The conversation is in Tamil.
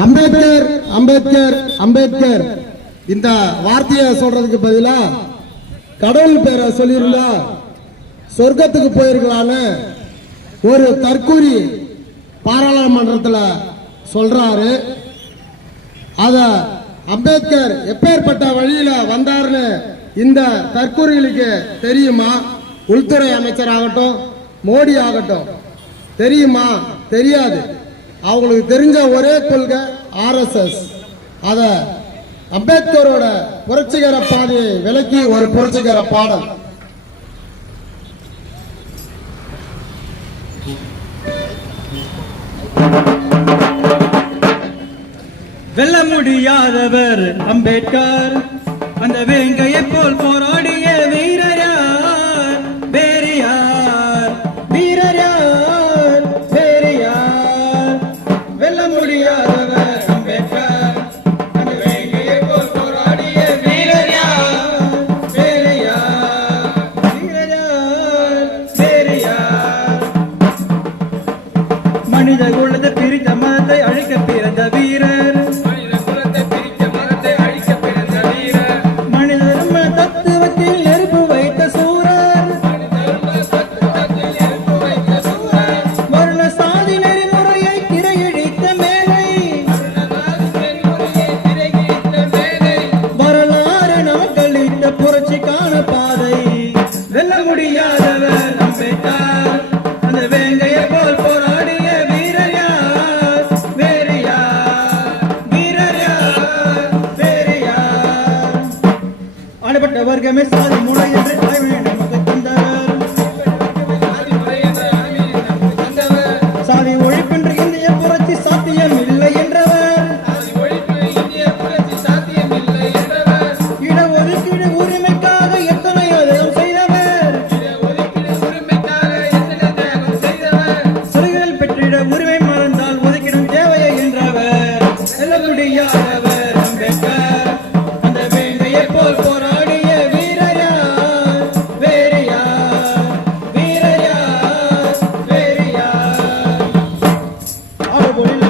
அம்பேத்கர் அம்பேத்கர் அம்பேத்கர் இந்த வார்த்தையை சொல்றதுக்கு பதிலா கடவுள் பேரை சொல்லியிருந்தா சொர்க்கத்துக்கு போயிருக்கலான்னு ஒரு தற்கூரி பாராளுமன்றத்தில் சொல்றாரு. அத அம்பேத்கர் எப்பேற்பட்ட வழியில வந்தாருன்னு இந்த தற்கூரிகளுக்கு தெரியுமா? உள்துறை அமைச்சராகட்டும், மோடி ஆகட்டும், தெரியுமா? தெரியாது. அவங்களுக்கு தெரிஞ்ச ஒரே கொள்கை RSS. அத அம்பேத்கரோட புரட்சிகர பாதையை விளக்கி ஒரு புரட்சிகர பாடல். வெல்ல முடியாதவர் அம்பேத்கர், அந்த வேங்கையை போல் போராடிய வீரர் யார்? வேறு யார்? வீரர் யார்? வேறு யார்? வெல்ல முடியாதவர் அம்பேத்கர், அந்த வேங்கையை போல் போராடிய வீரர் யார்? வேறு யார்? வீரர் யார்? வேறு யார்? மனித குலத்தை பிரித்த மதத்தை அழிக்க பிறந்த வீரர், முடியாதவர் அம்பேத்கர், அந்த வேங்கையை போல் போராடிய வீரர் யார்? வேறு யார்? வீரர் யார்? வேறு யார்? ஆடப்பட்ட வர்க்கமே சாதி முறை என்று ஆய்வு நமக்கு தந்தவர், சாதி ஒழிப்பின்றி இந்திய புரட்சி சாத்தியம் இல்லை என்றவர், இடஒதுக்கீடு உரிமைக்காக எத்தனையோ உரிமை மறந்தால் ஒதுக்கிடும் தேவையை என்றவர். வெல்ல முடியாதவர் அம்பேத்கர், அந்த வேங்கையை போல் போராடிய வீரர் யார்? வேறு யார்? வீரர் யார்? வேறு யார்? ஆடுபொழில்